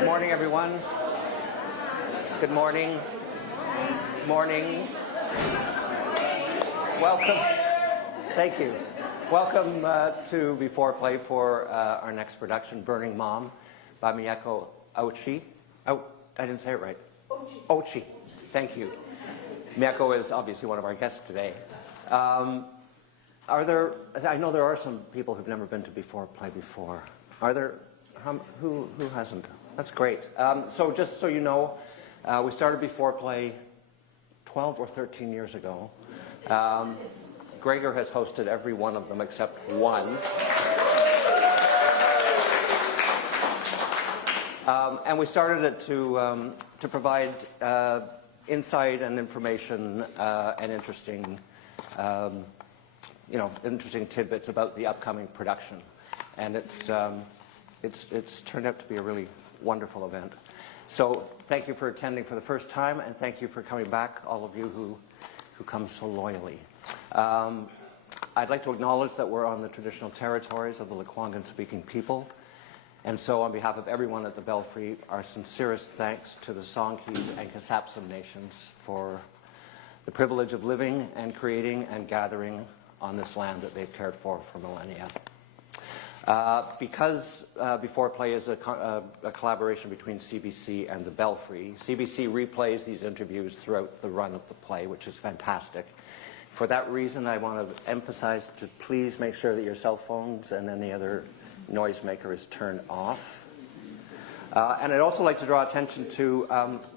Good morning, everyone. Good morning. Morning. Welcome. Thank you. Welcome to B4Play for our next production, Burning Mom, by Mieko Ouchi. Oh, I didn't say it right. Ouchi. Thank you. Mieko is obviously one of our guests today. I know there are some people who've never been to B4Play before. Are there? Who hasn't? That's great. So just so you know, we started B4Play 12 or 13 years ago. Gregor has hosted every one of them except one. And we started it to provide insight and information and interesting, interesting tidbits about the upcoming production. And it's turned out to be a really wonderful event. So thank you for attending for the first time, and thank you for coming back, all of you who come so loyally. I'd like to acknowledge that we're on the traditional territories of the Lekwungen-speaking people. And so on behalf of everyone at the Belfry, our sincerest thanks to the Songhees and Kasapsum nations for the privilege of living and creating and gathering on this land that they've cared for millennia. Because B4Play is a collaboration between CBC and the Belfry, CBC replays these interviews throughout the run of the play, which is fantastic. For that reason, I want to emphasize to please make sure that your cell phones and any other noisemaker is turned off. And I'd also like to draw attention to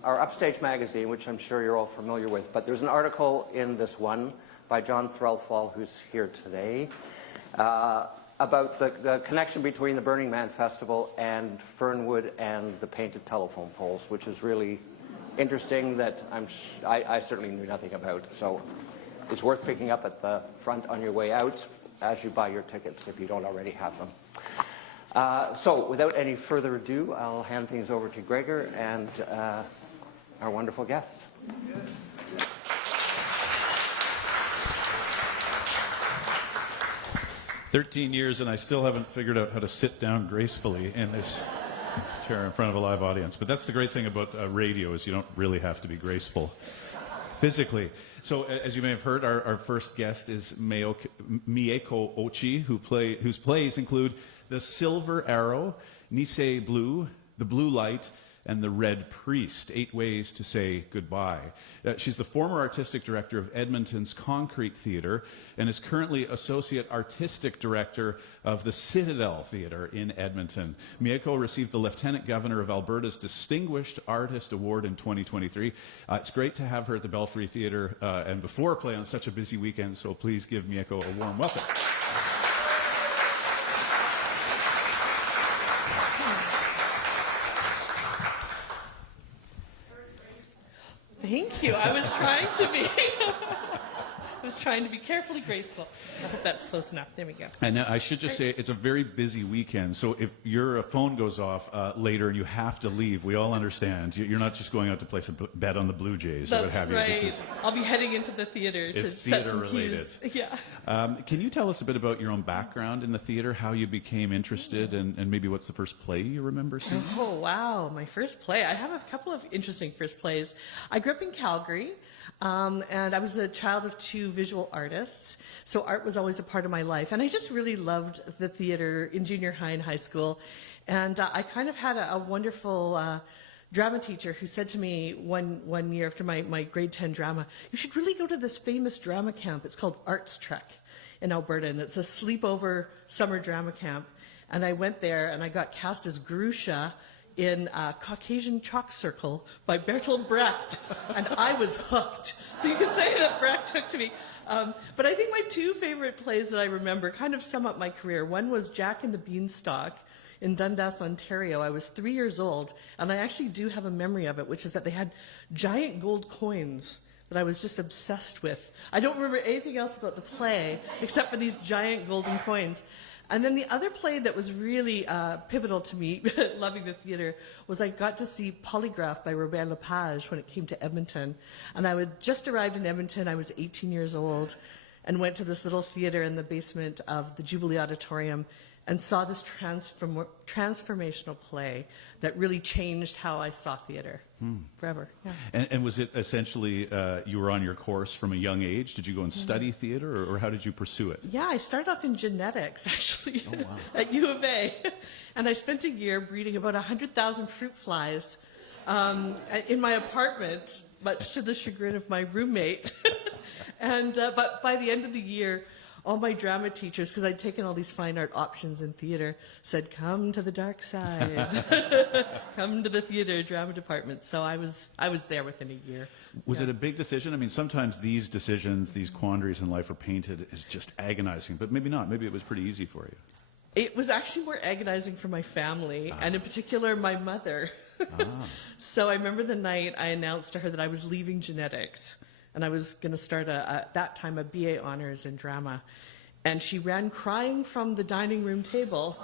our Upstage magazine, which I'm sure you're all familiar with, but there's an article in this one by John Threlfall, who's here today, about the connection between the Burning Man Festival and Fernwood and the painted telephone poles, which is really interesting that I certainly knew nothing about. So it's worth picking up at the front on your way out as you buy your tickets if you don't already have them. So without any further ado, I'll hand things over to Gregor and our wonderful guests. 13 years and I still haven't figured out how to sit down gracefully in this chair in front of a live audience. But that's the great thing about radio is you don't really have to be graceful physically. So as you may have heard, our first guest is Mieko Ouchi, whose plays include The Silver Arrow, Nisei Blue, The Blue Light, and The Red Priest, 8 Ways to Say Goodbye. She's the former artistic director of Edmonton's Concrete Theatre and is currently associate artistic director of the Citadel Theatre in Edmonton. Mieko received the Lieutenant Governor of Alberta's Distinguished Artist Award in 2023. It's great to have her at the Belfry Theatre and B4Play on such a busy weekend, so please give Mieko a warm welcome. Thank you. I was trying to be carefully graceful. I hope that's close enough. There we go. And now I should just say it's a very busy weekend. So if your phone goes off later and you have to leave, we all understand. You're not just going out to place a bet on the Blue Jays or what have you. That's right. I'll be heading into the theater to set some cues. Yeah. Can you tell us a bit about your own background in the theater, how you became interested, and maybe what's the first play you remember seeing? Oh, wow. My first play. I have a couple of interesting first plays. I grew up in Calgary. And I was a child of 2 visual artists, so art was always a part of my life. And I just really loved the theater in junior high and high school. And I kind of had a wonderful drama teacher who said to me one year after my grade 10 drama, you should really go to this famous drama camp. It's called Arts Trek in Alberta, and it's a sleepover summer drama camp. And I went there, and I got cast as Grusha in Caucasian Chalk Circle by Bertolt Brecht, and I was hooked. So you can say that Brecht hooked me. But I think my 2 favorite plays that I remember kind of sum up my career. One was Jack and the Beanstalk in Dundas, Ontario. I was 3 years old, and I actually do have a memory of it, which is that they had giant gold coins that I was just obsessed with. I don't remember anything else about the play except for these giant golden coins. And then the other play that was really pivotal to me, loving the theater, was I got to see Polygraph by Robert Lepage when it came to Edmonton. And I had just arrived in Edmonton. I was 18 years old and went to this little theater in the basement of the Jubilee Auditorium and saw this transformational play that really changed how I saw theater forever. Yeah. And was it essentially you were on your course from a young age? Did you go and study theater, or how did you pursue it? Yeah, I started off in genetics, actually, Oh, wow. at U of A. And I spent a year breeding about 100,000 fruit flies in my apartment, much to the chagrin of my roommate. But by the end of the year, all my drama teachers, because I'd taken all these fine art options in theater, said, come to the dark side. Come to the theater drama department. So I was there within a year. Was it a big decision? I mean, sometimes these decisions, these quandaries in life are painted as just agonizing, but maybe not. Maybe it was pretty easy for you. It was actually more agonizing for my family, and in particular, my mother. So I remember the night I announced to her that I was leaving genetics, and I was going to start, at that time, a BA honors in drama. And she ran crying from the dining room table,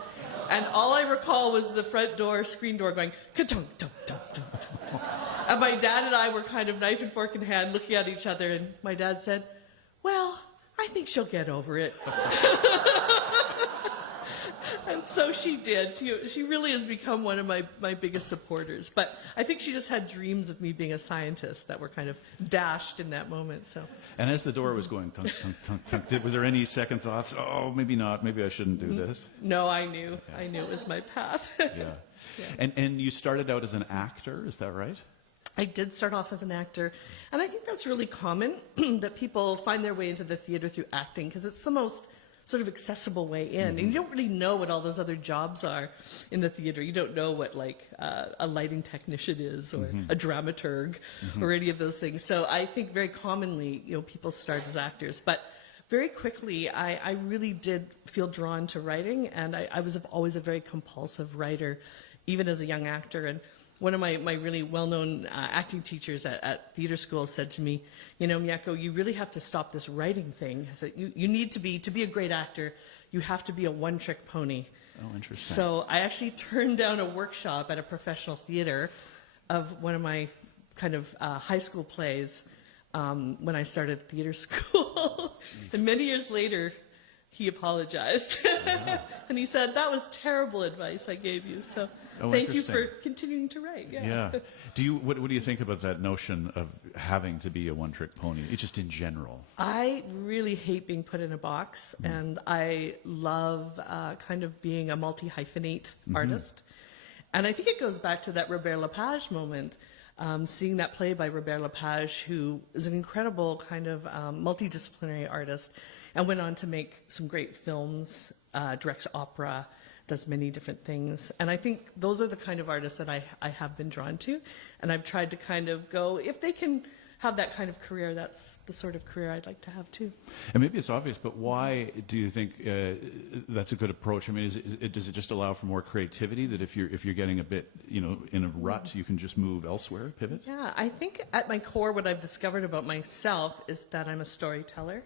and all I recall was the front door, screen door going, ka-tunk, tunk, tunk, tunk, tunk. And my dad and I were kind of knife and fork in hand looking at each other, and my dad said, well, I think she'll get over it. And so she did. She really has become one of my biggest supporters. But I think she just had dreams of me being a scientist that were kind of dashed in that moment. So. And as the door was going, tunk, tunk, tunk, tunk, was there any second thoughts? Oh, maybe not. Maybe I shouldn't do this. No, I knew. I knew it was my path. Yeah. And you started out as an actor, is that right? I did start off as an actor, and I think that's really common, that people find their way into the theater through acting, because it's the most sort of accessible way in. And you don't really know what all those other jobs are in the theater. You don't know what, like, a lighting technician is, or a dramaturg, or any of those things. So I think very commonly, people start as actors. But very quickly, I really did feel drawn to writing, and I was always a very compulsive writer, even as a young actor. And one of my really well-known acting teachers at theater school said to me, Mieko, you really have to stop this writing thing. He said, you need to be a great actor, you have to be a one-trick pony. Oh, interesting. So I actually turned down a workshop at a professional theater of one of my kind of high school plays when I started theater school. And many years later, he apologized. And he said, that was terrible advice I gave you. So thank you for continuing to write. Yeah. What do you think about that notion of having to be a one-trick pony, just in general? I really hate being put in a box, and I love kind of being a multi-hyphenate artist. And I think it goes back to that Robert Lepage moment, seeing that play by Robert Lepage, who is an incredible kind of multidisciplinary artist, and went on to make some great films, directs opera, does many different things. And I think those are the kind of artists that I have been drawn to. And I've tried to kind of go, if they can have that kind of career, that's the sort of career I'd like to have too. And maybe it's obvious, but why do you think that's a good approach? I mean, does it just allow for more creativity, that if you're getting a bit, in a rut, you can just move elsewhere, pivot? Yeah, I think at my core, what I've discovered about myself is that I'm a storyteller,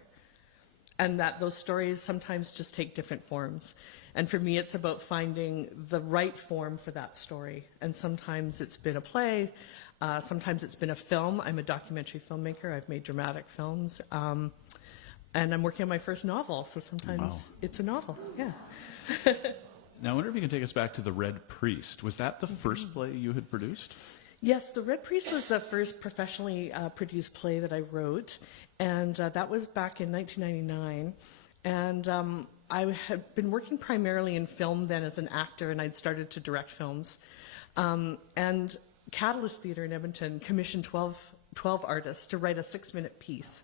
and that those stories sometimes just take different forms. And for me, it's about finding the right form for that story. And sometimes it's been a play, sometimes it's been a film. I'm a documentary filmmaker. I've made dramatic films. And I'm working on my first novel, so sometimes it's a novel, yeah. Now, I wonder if you can take us back to The Red Priest. Was that the first play you had produced? Yes, The Red Priest was the first professionally produced play that I wrote. And that was back in 1999. And I had been working primarily in film then as an actor, and I'd started to direct films. And Catalyst Theatre in Edmonton commissioned 12 artists to write a 6-minute piece.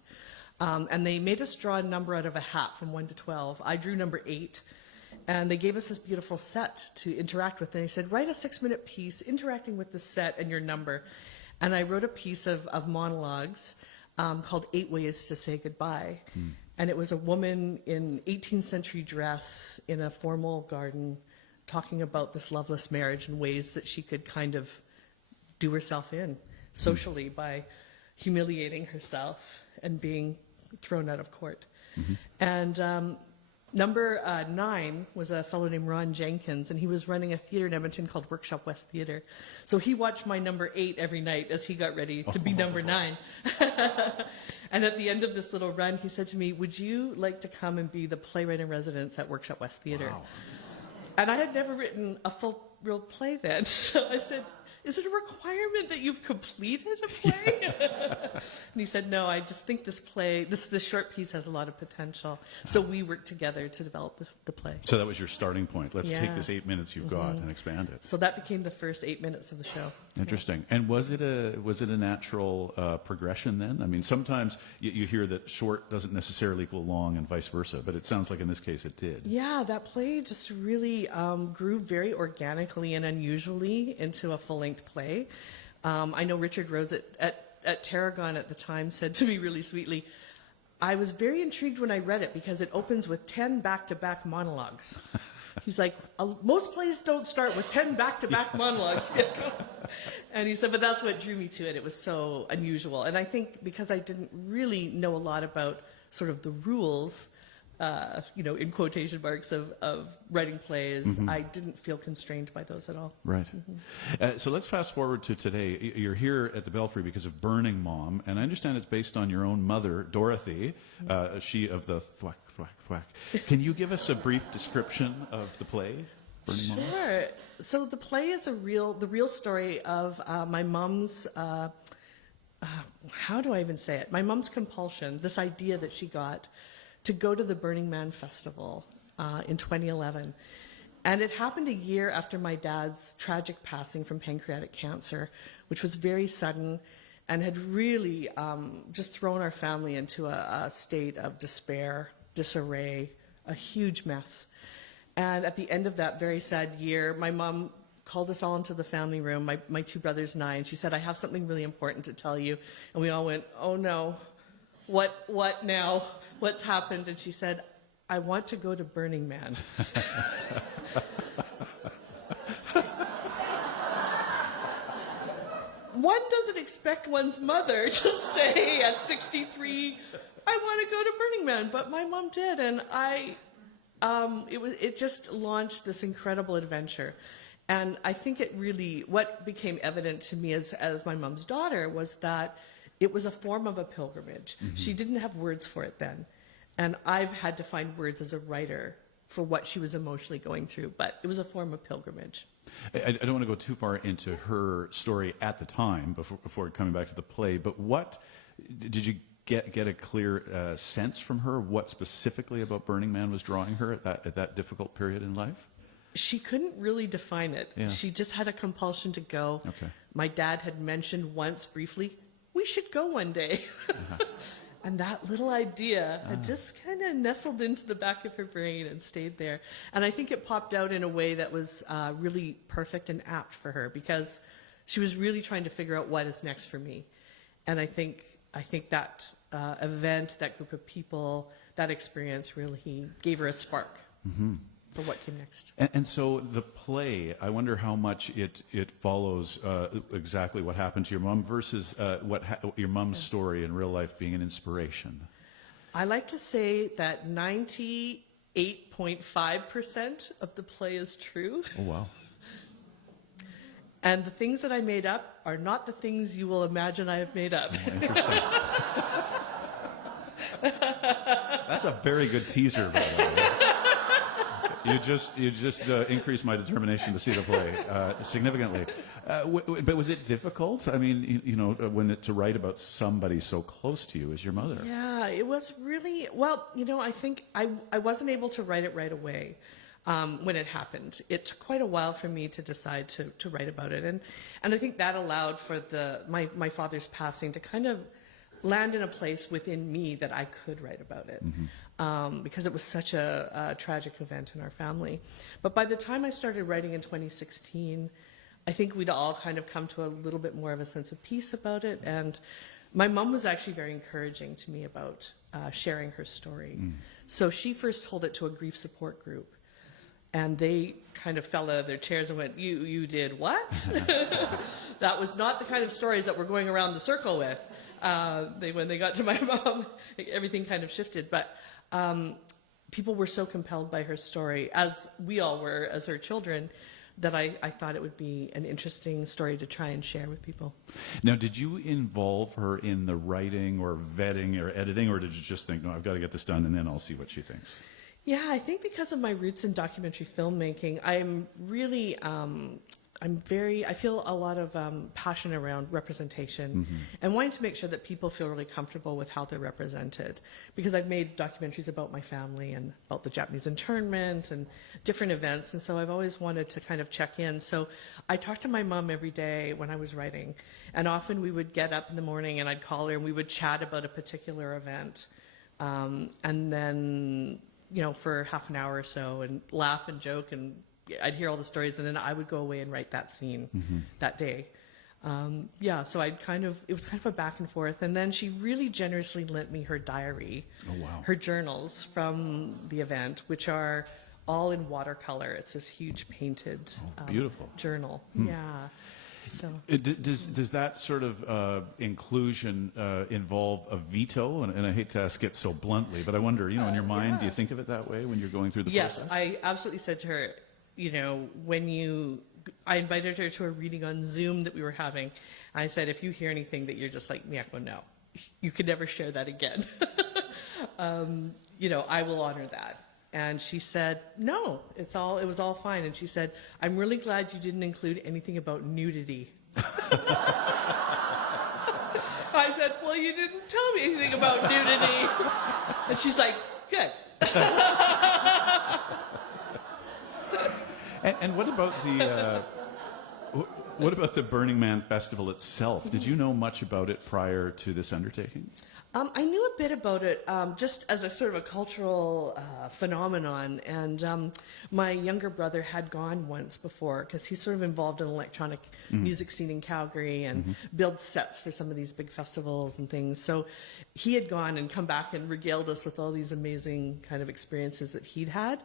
And they made us draw a number out of a hat from 1 to 12. I drew number 8. And they gave us this beautiful set to interact with. And they said, write a 6-minute piece interacting with the set and your number. And I wrote a piece of monologues called 8 Ways to Say Goodbye. And it was a woman in 18th century dress in a formal garden talking about this loveless marriage and ways that she could kind of do herself in socially by humiliating herself and being thrown out of court. And number 9 was a fellow named Ron Jenkins, and he was running a theater in Edmonton called Workshop West Theater. So he watched my number 8 every night as he got ready to be number 9. And at the end of this little run, he said to me, would you like to come and be the playwright in residence at Workshop West Theater? Wow. And I had never written a full real play then. So I said, is it a requirement that you've completed a play? And he said, no, I just think this play, this short piece has a lot of potential. So we worked together to develop the play. So that was your starting point. Let's take Yeah. this 8 minutes you've got and expand it. So that became the first 8 minutes of the show. Interesting. And was it a natural progression then? I mean, sometimes you hear that short doesn't necessarily equal long and vice versa, but it sounds like in this case it did. Yeah, that play just really grew very organically and unusually into a full-length play. I know Richard Rose at Tarragon at the time said to me really sweetly, I was very intrigued when I read it because it opens with 10 back-to-back monologues. He's like, most plays don't start with 10 back-to-back monologues. And he said, but that's what drew me to it. It was so unusual. And I think because I didn't really know a lot about sort of the rules, in quotation marks of writing plays, I didn't feel constrained by those at all. Right. So let's fast forward to today. You're here at the Belfry because of Burning Mom, and I understand it's based on your own mother, Dorothy, she of the thwack, thwack, thwack. Can you give us a brief description of the play, Burning Mom? Sure. So the play is the real story of my mom's, how do I even say it? My mom's compulsion, this idea that she got to go to the Burning Man Festival in 2011. And it happened a year after my dad's tragic passing from pancreatic cancer, which was very sudden and had really just thrown our family into a state of despair, disarray, a huge mess. And at the end of that very sad year, my mom called us all into the family room, my two brothers and I, and she said, I have something really important to tell you. And we all went, oh no, what now? What's happened? And she said, I want to go to Burning Man. One doesn't expect one's mother to say at 63, I want to go to Burning Man, but my mom did, and it just launched this incredible adventure. And I think what became evident to me as my mom's daughter was that it was a form of a pilgrimage. She didn't have words for it then. And I've had to find words as a writer for what she was emotionally going through, but it was a form of pilgrimage. I don't want to go too far into her story at the time before coming back to the play, but what did you get a clear sense from her? What specifically about Burning Man was drawing her at that difficult period in life? She couldn't really define it. Yeah. She just had a compulsion to go. Okay. My dad had mentioned once briefly, we should go one day. And that little idea had just kind of nestled into the back of her brain and stayed there. And I think it popped out in a way that was really perfect and apt for her because she was really trying to figure out what is next for me. And I think that event, that group of people, that experience really gave her a spark for what came next. And so the play, I wonder how much it follows exactly what happened to your mom versus your mom's story in real life being an inspiration. I like to say that 98.5% of the play is true. Oh, wow. And the things that I made up are not the things you will imagine I have made up. Interesting. That's a very good teaser, by the way. You just increased my determination to see the play significantly. But was it difficult? I mean, to write about somebody so close to you as your mother. Yeah, it was really, well, I think I wasn't able to write it right away when it happened. It took quite a while for me to decide to write about it. And I think that allowed for my father's passing to kind of land in a place within me that I could write about it. Because it was such a tragic event in our family. But by the time I started writing in 2016, I think we'd all kind of come to a little bit more of a sense of peace about it. And my mom was actually very encouraging to me about sharing her story. So she first told it to a grief support group. And they kind of fell out of their chairs and went, you did what? That was not the kind of stories that we're going around the circle with. When they got to my mom, everything kind of shifted. But people were so compelled by her story, as we all were as her children, that I thought it would be an interesting story to try and share with people. Now, did you involve her in the writing or vetting or editing, or did you just think, no, I've got to get this done and then I'll see what she thinks? Yeah, I think because of my roots in documentary filmmaking, I'm really, I feel a lot of passion around representation and wanting to make sure that people feel really comfortable with how they're represented. Because I've made documentaries about my family and about the Japanese internment and different events, and so I've always wanted to kind of check in. So I talked to my mom every day when I was writing, and often we would get up in the morning and I'd call her and we would chat about a particular event. And then, you know, for half an hour or so and laugh and joke, and I'd hear all the stories, and then I would go away and write that scene that day. Yeah, so it was kind of a back and forth. And then she really generously lent me her diary, her journals from the event, which are all in watercolor. It's this huge painted beautiful journal. Yeah. So does that sort of inclusion involve a veto? And I hate to ask it so bluntly, but I wonder, you know, in your mind, do you think of it that way when you're going through the process? Yes, I absolutely said to her, you know, I invited her to a reading on Zoom that we were having. And I said, if you hear anything that you're just like, Mieko, no, you could never share that again. You know, I will honor that. And she said, no, it was all fine. And she said, I'm really glad you didn't include anything about nudity. I said, well, you didn't tell me anything about nudity. And she's like, good. And what about the Burning Man Festival itself? Did you know much about it prior to this undertaking? I knew a bit about it just as a sort of a cultural phenomenon, and my younger brother had gone once before because he's sort of involved in electronic music scene in Calgary and builds sets for some of these big festivals and things. So he had gone and come back and regaled us with all these amazing kind of experiences that he'd had.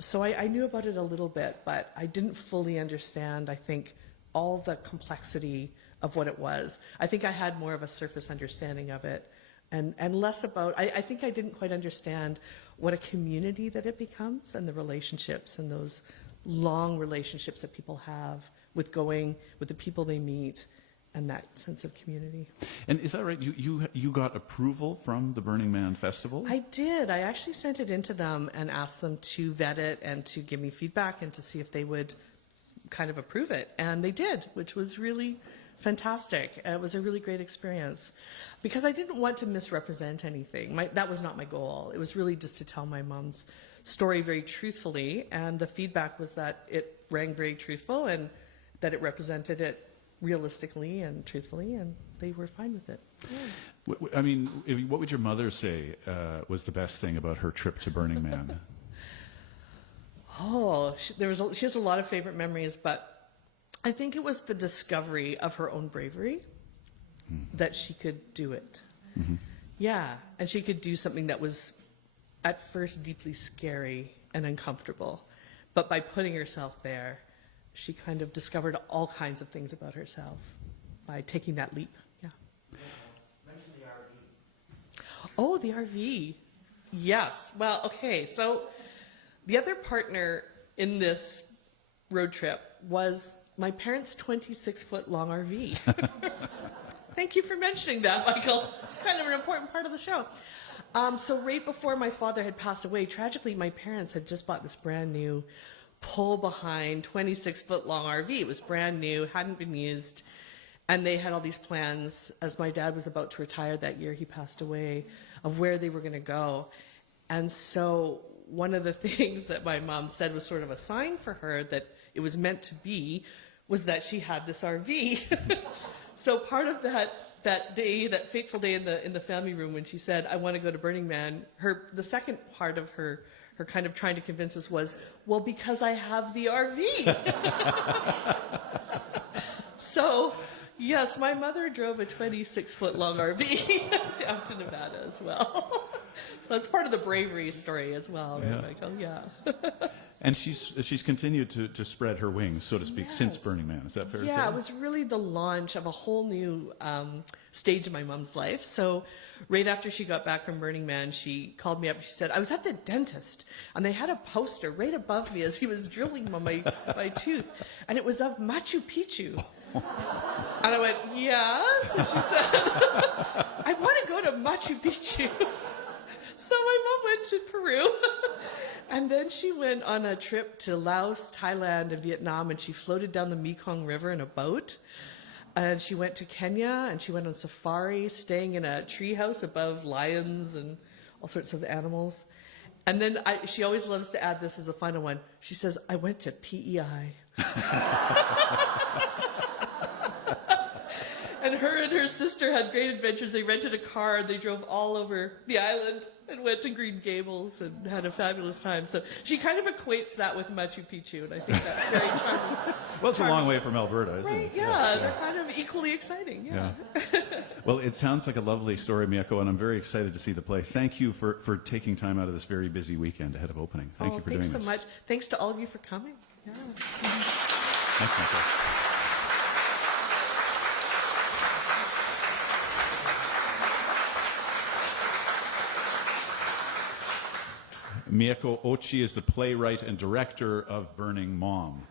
So I knew about it a little bit, but I didn't fully understand, I think, all the complexity of what it was. I think I had more of a surface understanding of it and less about, I think I didn't quite understand what a community that it becomes and the relationships and those long relationships that people have with the people they meet and that sense of community. And is that right? You got approval from the Burning Man Festival? I did. I actually sent it into them and asked them to vet it and to give me feedback and to see if they would kind of approve it. And they did, which was really fantastic. It was a really great experience because I didn't want to misrepresent anything. That was not my goal. It was really just to tell my mom's story very truthfully, and the feedback was that it rang very truthful and that it represented it realistically and truthfully, and they were fine with it. Yeah. I mean, what would your mother say was the best thing about her trip to Burning Man? Oh, she has a lot of favorite memories, but I think it was the discovery of her own bravery that she could do it. Yeah, and she could do something that was at first deeply scary and uncomfortable, but by putting herself there, she kind of discovered all kinds of things about herself by taking that leap. Yeah. Mention the RV. Oh, the RV. Yes. Well, okay. So the other partner in this road trip was my parents' 26-foot long RV. Thank you for mentioning that, Michael. It's kind of an important part of the show. So right before my father had passed away, tragically, my parents had just bought this brand new pull-behind 26-foot long RV. It was brand new, hadn't been used, and they had all these plans, as my dad was about to retire that year, he passed away, of where they were going to go. And so one of the things that my mom said was sort of a sign for her that it was meant to be was that she had this RV. So part of that day, that fateful day in the family room when she said, I want to go to Burning Man, the second part of her kind of trying to convince us was, well, because I have the RV. So, yes, my mother drove a 26-foot long RV down to Nevada as well. That's part of the bravery story as well, right, Michael? Yeah. And she's continued to spread her wings, so to speak, since Burning Man. Is that fair to say? Yeah, it was really the launch of a whole new stage in my mom's life. So right after she got back from Burning Man, she called me up and she said, I was at the dentist, and they had a poster right above me as he was drilling my tooth, and it was of Machu Picchu. And I went, yes. And she said, I want to go to Machu Picchu. So my mom went to Peru. And then she went on a trip to Laos, Thailand, and Vietnam, and she floated down the Mekong River in a boat. And she went to Kenya, and she went on safari, staying in a treehouse above lions and all sorts of animals. And then she always loves to add this as a final one. She says, I went to PEI. And her and her sister had great adventures. They rented a car and they drove all over the island and went to Green Gables and had a fabulous time. So she kind of equates that with Machu Picchu, and I think that's very charming. Well, it's a long way from Alberta, isn't Right, it? yeah, they're kind of equally exciting, yeah. Well, it sounds like a lovely story, Mieko, and I'm very excited to see the play. Thank you for taking time out of this very busy weekend ahead of opening. Thank you for doing this. Thanks so much. Thanks to all of you for coming. Yeah. Thank you, Mieko. Mieko Ouchi is the playwright and director of Burning Mom.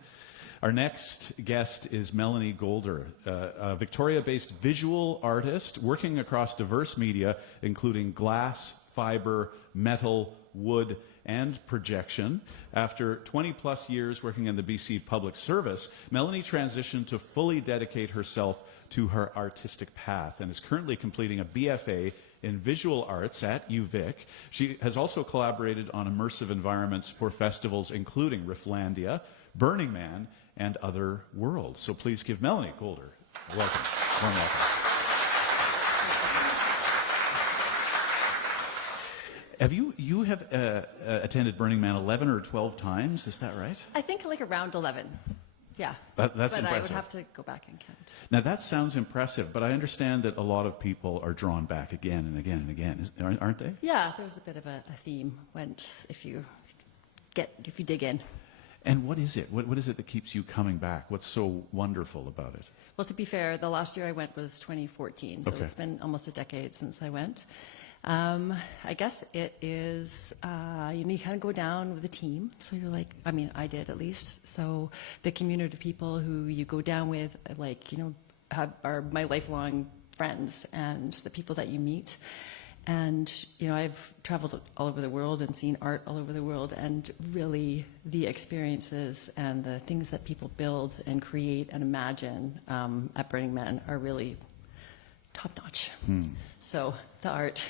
Our next guest is Melanie Golder, a Victoria-based visual artist working across diverse media, including glass, fiber, metal, wood, and projection. After 20-plus years working in the BC Public Service, Melanie transitioned to fully dedicate herself to her artistic path and is currently completing a BFA in visual arts at UVic. She has also collaborated on immersive environments for festivals including Rifflandia, Burning Man, and Other Worlds. So please give Melanie Golder a welcome. Warm welcome. Have you have attended Burning Man 11 or 12 times? Is that right? I think like around 11. Yeah. That's but impressive. I would have to go back and count. Now that sounds impressive, but I understand that a lot of people are drawn back again and again and again, aren't they? Yeah, there's a bit of a theme if you dig in. And what is it? What is it that keeps you coming back? What's so wonderful about it? Well, to be fair, the last year I went was 2014, so Okay. It's been almost a decade since I went. I guess it is, you kind of go down with a team. So you're like, I mean, I did at least. So the community of people who you go down with, are my lifelong friends and the people that you meet. And, I've traveled all over the world and seen art all over the world, and really the experiences and the things that people build and create and imagine at Burning Man are really top-notch. So the art.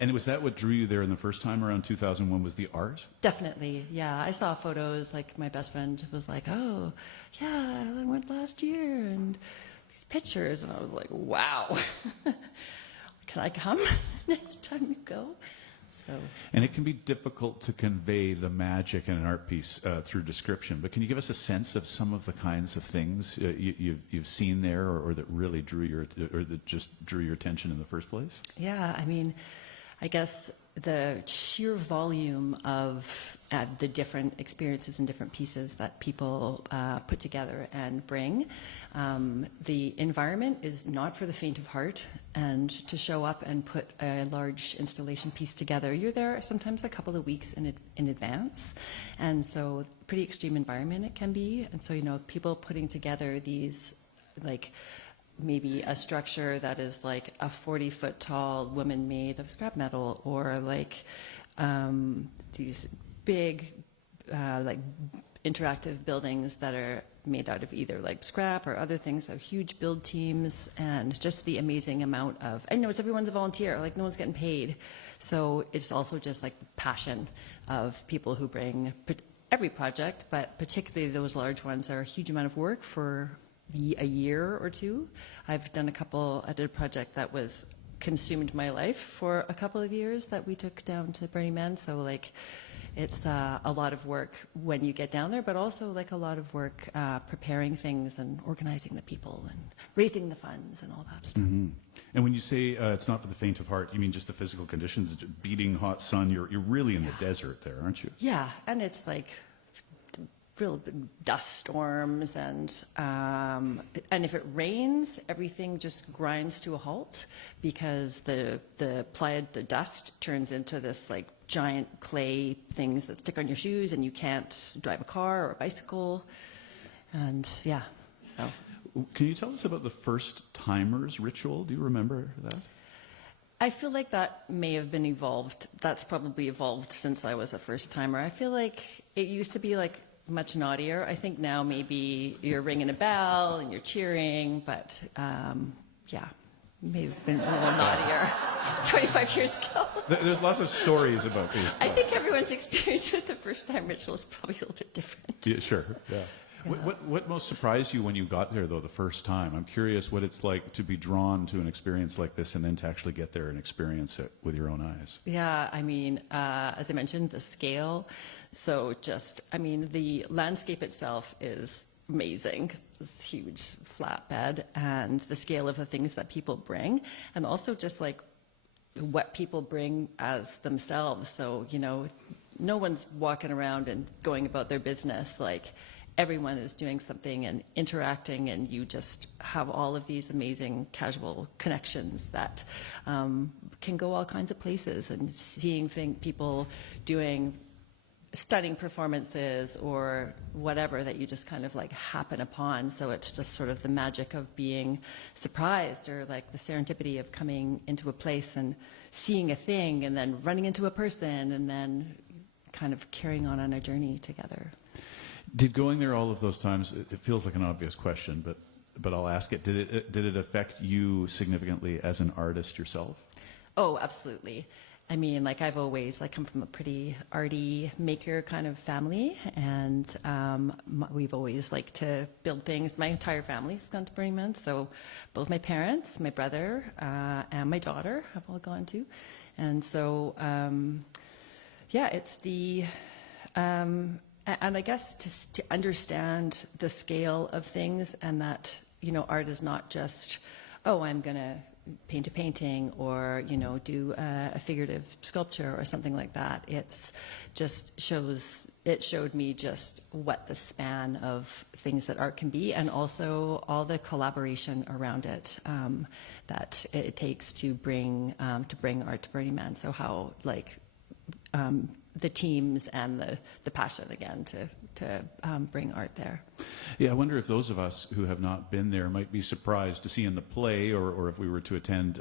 And was that what drew you there in the first time around 2001, was the art? Definitely, yeah. I saw photos, like my best friend was like, oh, yeah, I went last year, and these pictures, and I was like, wow. Can I come next time you go? So. And it can be difficult to convey the magic in an art piece through description, but can you give us a sense of some of the kinds of things you've seen there, or that really just drew your attention in the first place? Yeah, I mean, I guess the sheer volume of the different experiences and different pieces that people put together and bring. The environment is not for the faint of heart, and to show up and put a large installation piece together, you're there sometimes a couple of weeks in advance, and so pretty extreme environment it can be. And so, people putting together these, like, maybe a structure that is like a 40-foot tall woman made of scrap metal, or like these big like interactive buildings that are made out of either like scrap or other things. So huge build teams, and just the amazing amount of, I know it's everyone's a volunteer, like no one's getting paid. So it's also just like the passion of people who bring every project, but particularly those large ones are a huge amount of work for a year or two. I did a project that was consumed my life for a couple of years that we took down to Burning Man. So like, it's a lot of work when you get down there, but also like a lot of work preparing things and organizing the people and raising the funds and all that stuff. Mm-hmm. And when you say it's not for the faint of heart, you mean just the physical conditions, beating hot sun, you're really in the desert there, aren't you? Yeah, and it's like real dust storms, and if it rains, everything just grinds to a halt, because the dust turns into this like giant clay things that stick on your shoes, and you can't drive a car or a bicycle. And yeah, so. Can you tell us about the first timers ritual? Do you remember that? I feel like that may have been evolved. That's probably evolved since I was a first timer. I feel like it used to be like much naughtier. I think now maybe you're ringing a bell and you're cheering, but yeah, may have been a little naughtier 25 years ago. There's lots of stories about these. I think everyone's experience with the first time ritual is probably a little bit different. Yeah, sure. Yeah. What most surprised you when you got there, though, the first time? I'm curious what it's like to be drawn to an experience like this and then to actually get there and experience it with your own eyes. Yeah, I mean, as I mentioned, the scale. So just, I mean, the landscape itself is amazing. It's this huge flatbed, and the scale of the things that people bring, and also just like what people bring as themselves. So, you know, no one's walking around and going about their business. Like, everyone is doing something and interacting, and you just have all of these amazing casual connections that can go all kinds of places, and seeing people doing stunning performances or whatever that you just kind of like happen upon. So it's just sort of the magic of being surprised, or like the serendipity of coming into a place and seeing a thing and then running into a person and then kind of carrying on a journey together. Did going there all of those times, it feels like an obvious question, but I'll ask it, did it affect you significantly as an artist yourself? Oh, absolutely. I mean, like, I've always come from a pretty arty maker kind of family, and we've always liked to build things. My entire family's gone to Burning Man, so both my parents, my brother, and my daughter have all gone to. And so, yeah, it's the... and I guess to understand the scale of things, and that, you know, art is not just, oh, I'm going to paint a painting or, you know, do a figurative sculpture or something like that. It's just it showed me just what the span of things that art can be, and also all the collaboration around it that it takes to bring art to Burning Man. So how, like, the teams and the passion, again, to bring art there. Yeah, I wonder if those of us who have not been there might be surprised to see in the play, or if we were to attend,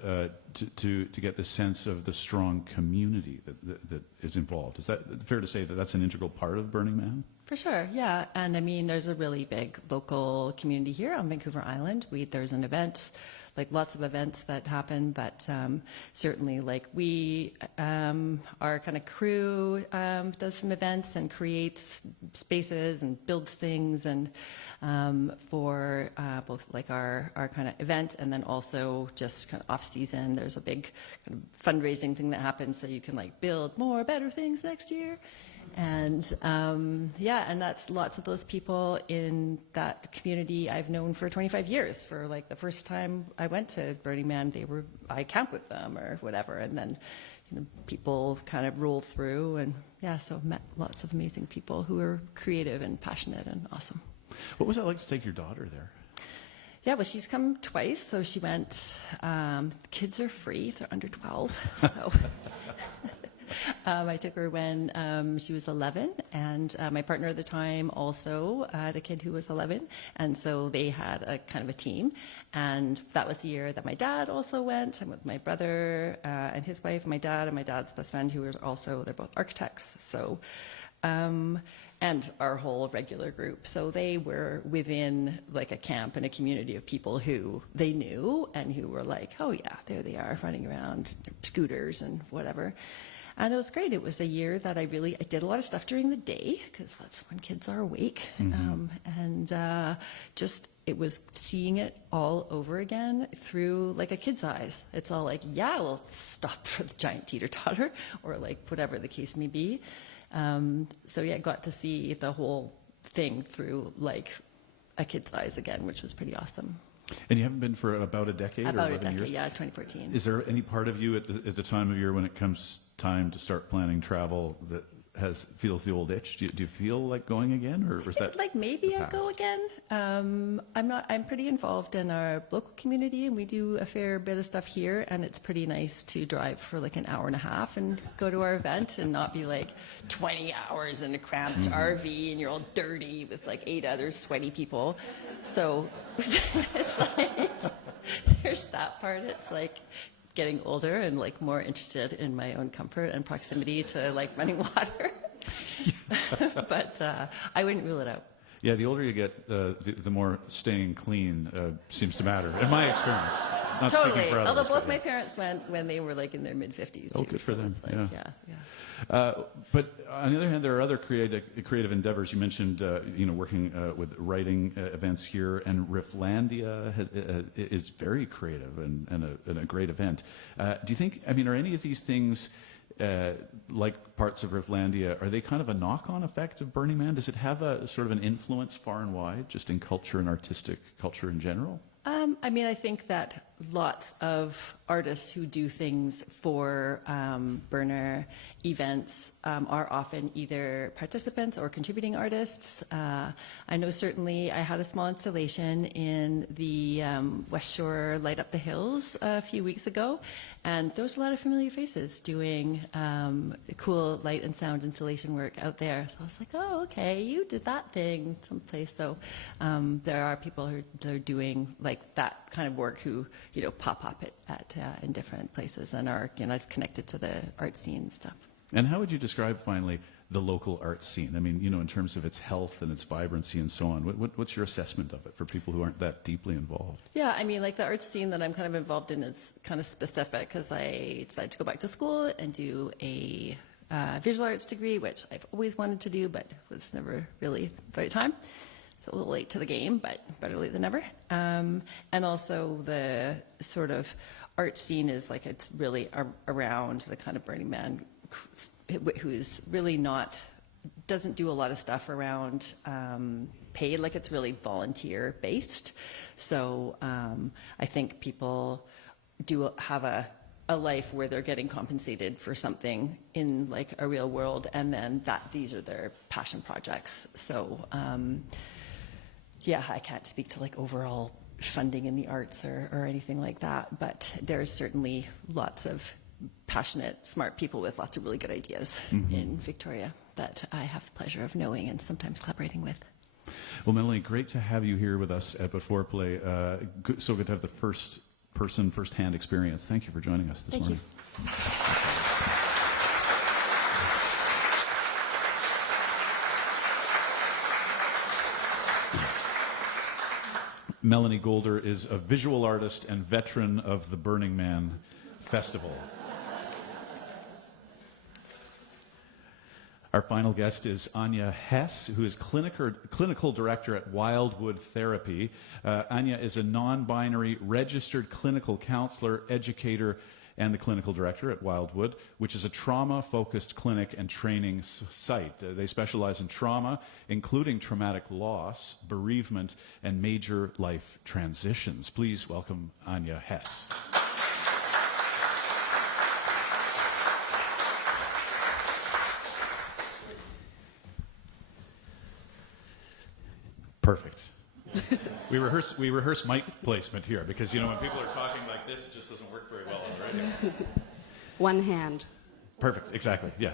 to get the sense of the strong community that is involved. Is that fair to say that that's an integral part of Burning Man? For sure, yeah. And I mean, there's a really big local community here on Vancouver Island. There's an event, like lots of events that happen, but certainly, like, our kind of crew does some events and creates spaces and builds things, and for both like our kind of event, and then also just kind of off season, there's a big kind of fundraising thing that happens, so you can like build more, better things next year. And yeah, and that's lots of those people in that community I've known for 25 years. For like the first time I went to Burning Man, I camped with them or whatever, and then, you know, people kind of roll through, and yeah, so I've met lots of amazing people who are creative and passionate and awesome. What was it like to take your daughter there? Yeah, well, she's come twice, so she went. Kids are free; they're under 12, so. I took her when she was 11, and my partner at the time also had a kid who was 11, and so they had a kind of a team, and that was the year that my dad also went. I'm with my brother and his wife, my dad and my dad's best friend, who are also, they're both architects, so, and our whole regular group. So they were within like a camp and a community of people who they knew and who were like, oh yeah, there they are running around, scooters and whatever. And it was great. It was a year that I did a lot of stuff during the day, because that's when kids are awake. Mm-hmm. Just, it was seeing it all over again through like a kid's eyes. It's all like, yeah, we'll stop for the giant teeter-totter, or like whatever the case may be. So yeah, I got to see the whole thing through like a kid's eyes again, which was pretty awesome. And you haven't been for about a decade? About or a decade, years? yeah, 2014. Is there any part of you at the time of year when it comes time to start planning travel that feels the old itch? Do you feel like going again, or is that like maybe I'll go again? I'm pretty involved in our local community, and we do a fair bit of stuff here, and it's pretty nice to drive for like an hour and a half and go to our event and not be like 20 hours in a cramped RV and you're all dirty with like 8 other sweaty people. So it's like, there's that part. It's like getting older and like more interested in my own comfort and proximity to like running water. But I wouldn't rule it out. Yeah, the older you get, the more staying clean seems to matter, in my experience. Not Totally. speaking for others, Although both but, my parents went when they were like in their mid-50s. Oh, good for them. Like, Yeah. yeah. But on the other hand, there are other creative endeavors. You mentioned, working with writing events here, and Rifflandia is very creative and a great event. Do you think? I mean, are any of these things like parts of Rifflandia? Are they kind of a knock-on effect of Burning Man? Does it have a sort of an influence far and wide, just in culture and artistic culture in general? I mean, I think that lots of artists who do things for burner events are often either participants or contributing artists. I know certainly I had a small installation in the West Shore Light Up the Hills a few weeks ago, and there was a lot of familiar faces doing cool light and sound installation work out there. So I was like, oh, okay, you did that thing someplace. So there are people who are doing like that kind of work who, pop up in different places and are, I've connected to the art scene and stuff. And how would you describe, finally, the local art scene? I mean, in terms of its health and its vibrancy and so on, what's your assessment of it for people who aren't that deeply involved? Yeah, I mean, like the art scene that I'm kind of involved in is kind of specific because I decided to go back to school and do a visual arts degree, which I've always wanted to do, but was never really the right time. It's a little late to the game, but better late than never. And also the sort of art scene is like it's really around the kind of Burning Man who's really doesn't do a lot of stuff around paid, like it's really volunteer based. So I think people do have a life where they're getting compensated for something in like a real world, and then these are their passion projects. So yeah, I can't speak to like overall funding in the arts or anything like that, but there's certainly lots of passionate, smart people with lots of really good ideas in Victoria that I have the pleasure of knowing and sometimes collaborating with. Well, Melanie, great to have you here with us at B4Play. So good to have the first-hand experience. Thank you for joining us this morning. Thank you. Melanie Golder is a visual artist and veteran of the Burning Man Festival. Our final guest is Anya Hess, who is clinical director at Wildwood Therapy. Anya is a non-binary registered clinical counselor, educator, and the clinical director at Wildwood, which is a trauma-focused clinic and training site. They specialize in trauma, including traumatic loss, bereavement, and major life transitions. Please welcome Anya Hess. Perfect. We rehearse mic placement here because, when people are talking like this, it just doesn't work very well on the radio. One hand. Perfect, exactly, yeah.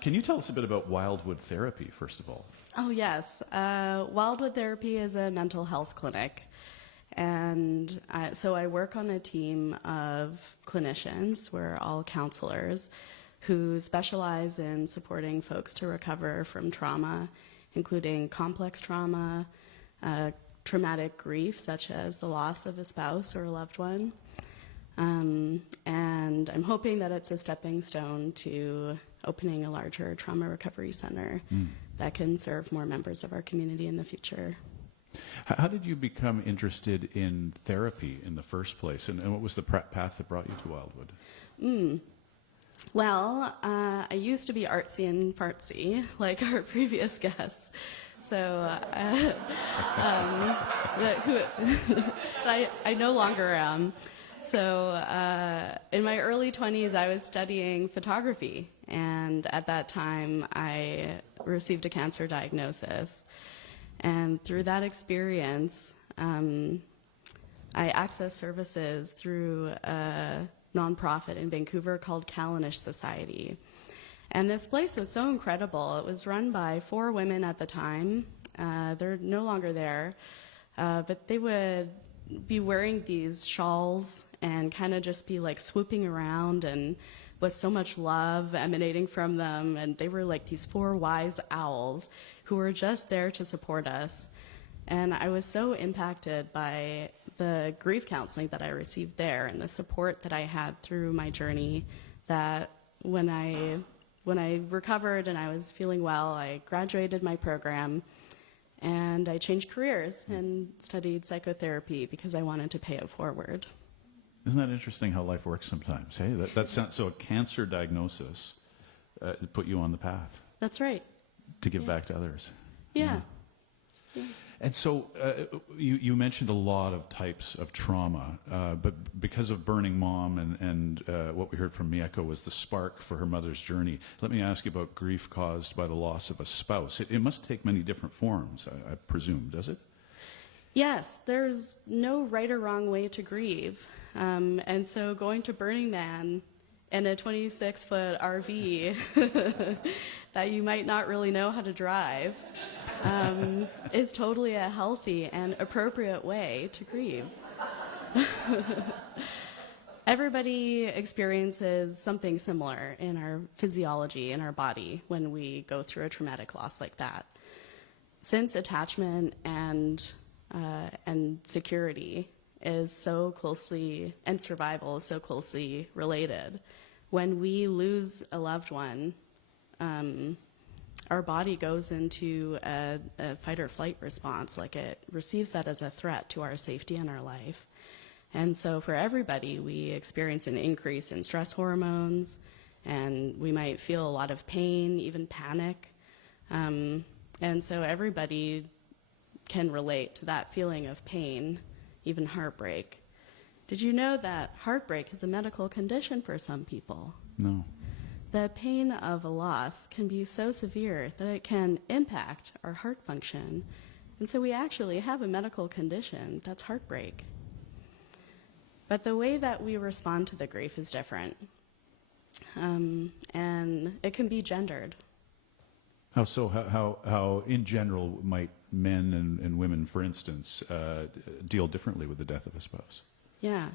Can you tell us a bit about Wildwood Therapy, first of all? Oh, yes. Wildwood Therapy is a mental health clinic. And so I work on a team of clinicians. We're all counselors who specialize in supporting folks to recover from trauma, including complex trauma, traumatic grief, such as the loss of a spouse or a loved one. And I'm hoping that it's a stepping stone to opening a larger trauma recovery center that can serve more members of our community in the future. How did you become interested in therapy in the first place, and what was the path that brought you to Wildwood? Well, I used to be artsy and fartsy, like our previous guests. So I no longer am. So in my early 20s, I was studying photography. And at that time, I received a cancer diagnosis. And through that experience, I accessed services through a nonprofit in Vancouver called Callanish Society. And this place was so incredible. It was run by 4 women at the time. They're no longer there. But they would be wearing these shawls and kind of just be like swooping around, and with so much love emanating from them. And they were like these 4 wise owls who were just there to support us. And I was so impacted by the grief counseling that I received there and the support that I had through my journey, that when I recovered and I was feeling well, I graduated my program and I changed careers and studied psychotherapy because I wanted to pay it forward. Isn't that interesting how life works sometimes? Hey, that sounds, so a cancer diagnosis put you on the path That's right. to give back to others. Yeah. And so you mentioned a lot of types of trauma, but because of Burning Mom and what we heard from Mieko was the spark for her mother's journey, let me ask you about grief caused by the loss of a spouse. It must take many different forms, I presume, does it? Yes, there's no right or wrong way to grieve. And so going to Burning Man in a 26-foot RV that you might not really know how to drive is totally a healthy and appropriate way to grieve. Everybody experiences something similar in our physiology, in our body, when we go through a traumatic loss like that. Since attachment and security is so closely, and survival is so closely related, when we lose a loved one, our body goes into a fight or flight response, like it receives that as a threat to our safety and our life. And so for everybody, we experience an increase in stress hormones, and we might feel a lot of pain, even panic. And so everybody can relate to that feeling of pain, even heartbreak. Did you know that heartbreak is a medical condition for some people? No. The pain of a loss can be so severe that it can impact our heart function. And so we actually have a medical condition that's heartbreak. But the way that we respond to the grief is different. And it can be gendered. How so? How in general might men and women, for instance, deal differently with the death of a spouse? Yeah.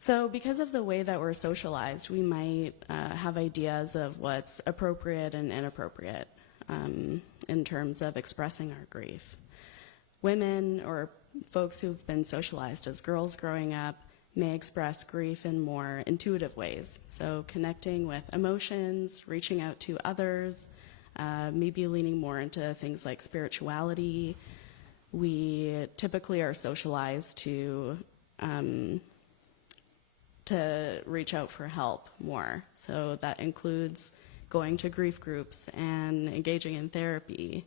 So because of the way that we're socialized, we might have ideas of what's appropriate and inappropriate in terms of expressing our grief. Women or folks who've been socialized as girls growing up may express grief in more intuitive ways. So connecting with emotions, reaching out to others, maybe leaning more into things like spirituality. We typically are socialized to reach out for help more. So that includes going to grief groups and engaging in therapy.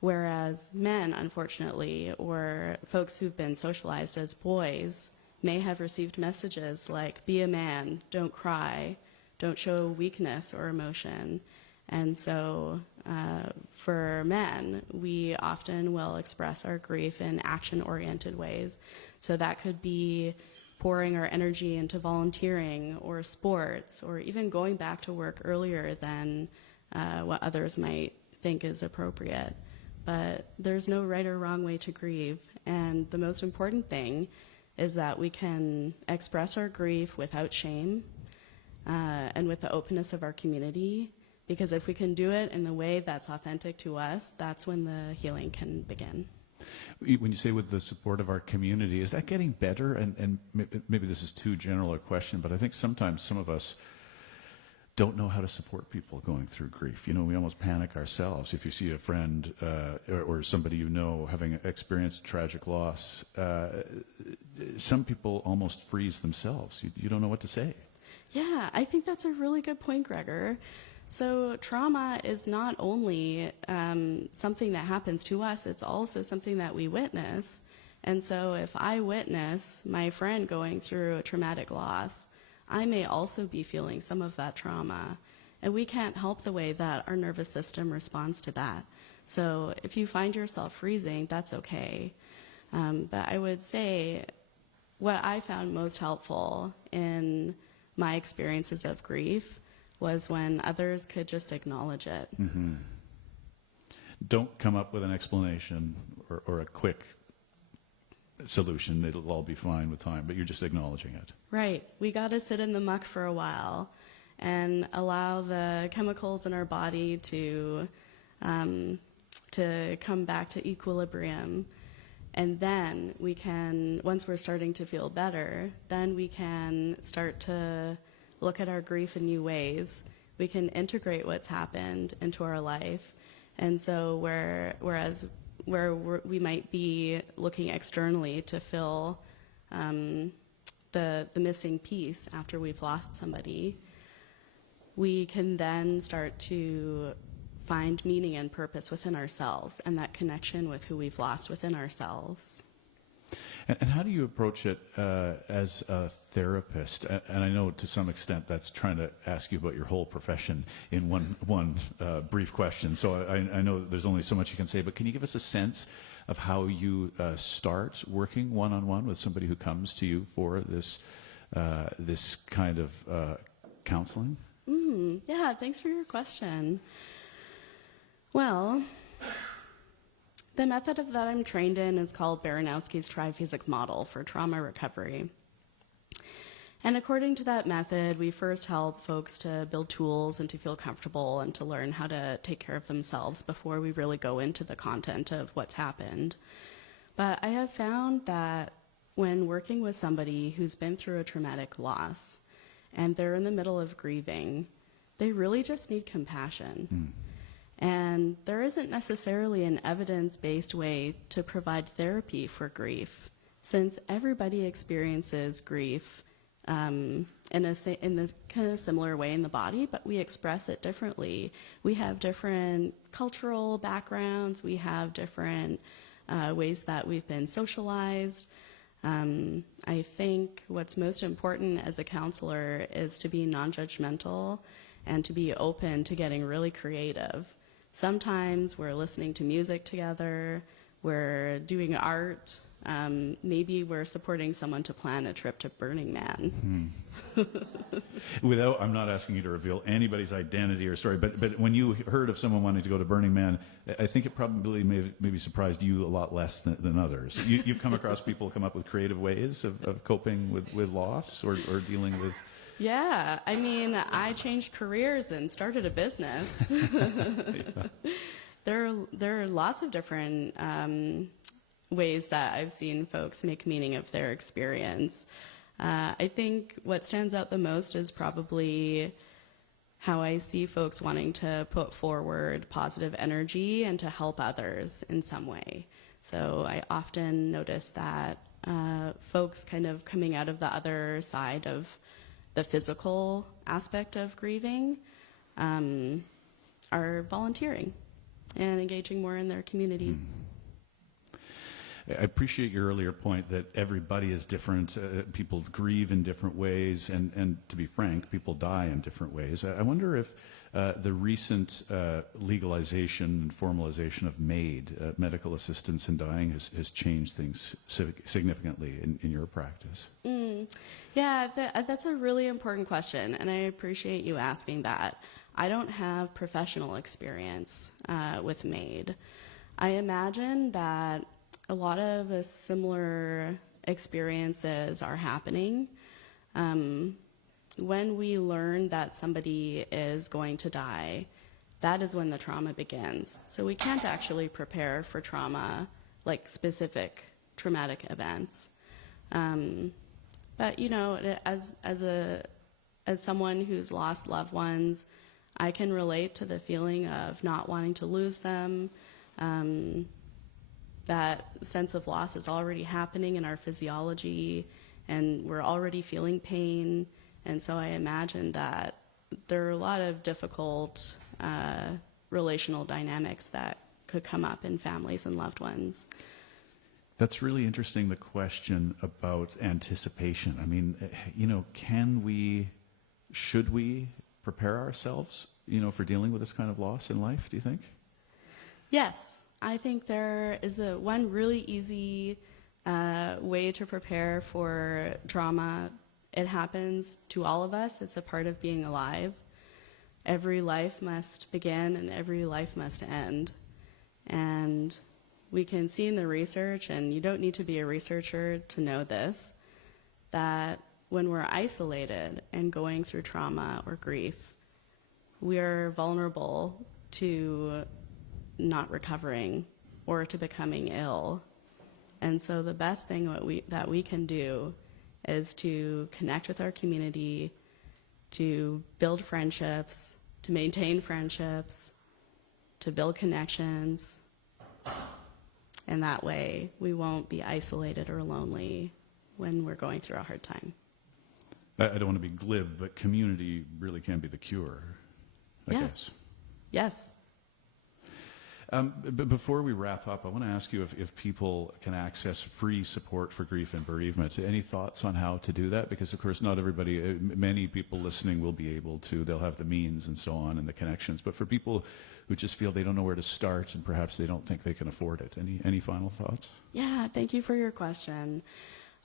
Whereas men, unfortunately, or folks who've been socialized as boys may have received messages like, be a man, don't cry, don't show weakness or emotion. And so for men, we often will express our grief in action-oriented ways. So that could be pouring our energy into volunteering or sports, or even going back to work earlier than what others might think is appropriate. But there's no right or wrong way to grieve. And the most important thing is that we can express our grief without shame and with the openness of our community. Because if we can do it in the way that's authentic to us, that's when the healing can begin. When you say with the support of our community, is that getting better? And maybe this is too general a question, but I think sometimes some of us don't know how to support people going through grief. You know, we almost panic ourselves. If you see a friend or somebody you know having experienced tragic loss, some people almost freeze themselves. You don't know what to say. Yeah, I think that's a really good point, Gregor. So trauma is not only something that happens to us, it's also something that we witness. And so if I witness my friend going through a traumatic loss, I may also be feeling some of that trauma. And we can't help the way that our nervous system responds to that. So if you find yourself freezing, that's okay. But I would say what I found most helpful in my experiences of grief was when others could just acknowledge it. Mm-hmm. Don't come up with an explanation or a quick solution. It'll all be fine with time, but you're just acknowledging it. Right. We got to sit in the muck for a while and allow the chemicals in our body to come back to equilibrium. And then we can, once we're starting to feel better, then we can start to look at our grief in new ways. We can integrate what's happened into our life. And so whereas we might be looking externally to fill the missing piece after we've lost somebody, we can then start to find meaning and purpose within ourselves and that connection with who we've lost within ourselves. And how do you approach it as a therapist? And I know to some extent that's trying to ask you about your whole profession in one brief question. So I know there's only so much you can say, but can you give us a sense of how you start working one-on-one with somebody who comes to you for this kind of counseling? Yeah, thanks for your question. Well, the method that I'm trained in is called Baranowski's triphasic model for trauma recovery. And according to that method, we first help folks to build tools and to feel comfortable and to learn how to take care of themselves before we really go into the content of what's happened. But I have found that when working with somebody who's been through a traumatic loss and they're in the middle of grieving, they really just need compassion. And there isn't necessarily an evidence-based way to provide therapy for grief, since everybody experiences grief in the kind of similar way in the body, but we express it differently. We have different cultural backgrounds. We have different ways that we've been socialized. I think what's most important as a counselor is to be non-judgmental and to be open to getting really creative. Sometimes we're listening to music together, we're doing art, maybe we're supporting someone to plan a trip to Burning Man. I'm not asking you to reveal anybody's identity or story, but when you heard of someone wanting to go to Burning Man, I think it probably maybe surprised you a lot less than others. You've come across people come up with creative ways of coping with loss or dealing with... Yeah, I mean, I changed careers and started a business. There are lots of different ways that I've seen folks make meaning of their experience. I think what stands out the most is probably how I see folks wanting to put forward positive energy and to help others in some way. So I often notice that folks kind of coming out of the other side of the physical aspect of grieving are volunteering and engaging more in their community. I appreciate your earlier point that everybody is different. People grieve in different ways, and to be frank, people die in different ways. I wonder if the recent legalization and formalization of MAID, medical assistance in dying, has changed things significantly in your practice. Yeah, that's a really important question, and I appreciate you asking that. I don't have professional experience with MAID. I imagine that a lot of similar experiences are happening. When we learn that somebody is going to die, that is when the trauma begins. So we can't actually prepare for trauma, like specific traumatic events. But you know, as someone who's lost loved ones, I can relate to the feeling of not wanting to lose them. That sense of loss is already happening in our physiology, and we're already feeling pain. And so I imagine that there are a lot of difficult relational dynamics that could come up in families and loved ones. That's really interesting, the question about anticipation. I mean, you know, should we prepare ourselves, you know, for dealing with this kind of loss in life, do you think? Yes, I think there is one really easy way to prepare for trauma. It happens to all of us. It's a part of being alive. Every life must begin and every life must end. And we can see in the research, and you don't need to be a researcher to know this, that when we're isolated and going through trauma or grief, we are vulnerable to not recovering or to becoming ill. And so the best thing that we can do is to connect with our community, to build friendships, to maintain friendships, to build connections. And that way we won't be isolated or lonely when we're going through a hard time. I don't want to be glib, but community really can be the cure, I guess. Yes. But before we wrap up, I want to ask you if people can access free support for grief and bereavement. Any thoughts on how to do that? Because, of course, not everybody, many people listening will be able to. They'll have the means and so on and the connections. But for people who just feel they don't know where to start and perhaps they don't think they can afford it, any final thoughts? Yeah, thank you for your question.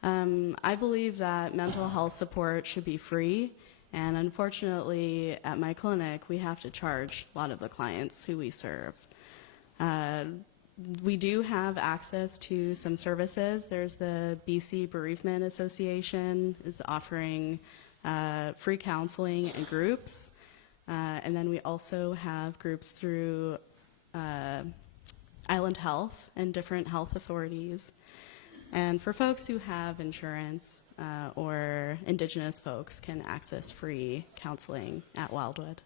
I believe that mental health support should be free. And unfortunately, at my clinic, we have to charge a lot of the clients who we serve. We do have access to some services. There's the BC Bereavement Association is offering free counseling and groups. And then we also have groups through Island Health and different health authorities. And for folks who have insurance or Indigenous folks can access free counseling at Wildwood.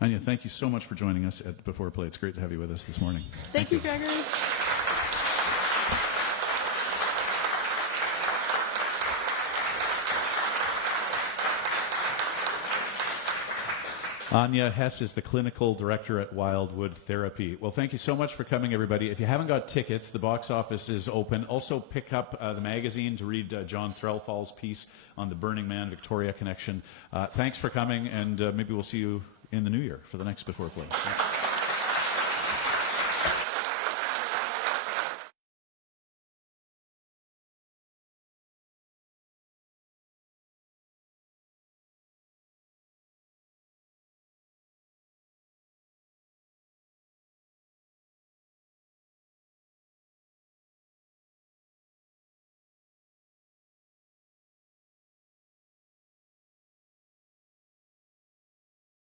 Anya, thank you so much for joining us at B4Play. It's great to have you with us this morning. Thank you, Gregory. Anya Hess is the clinical director at Wildwood Therapy. Well, thank you so much for coming, everybody. If you haven't got tickets, the box office is open. Also, pick up the magazine to read John Threlfall's piece on the Burning Man Victoria connection. Thanks for coming, and maybe we'll see you in the new year for the next B4Play.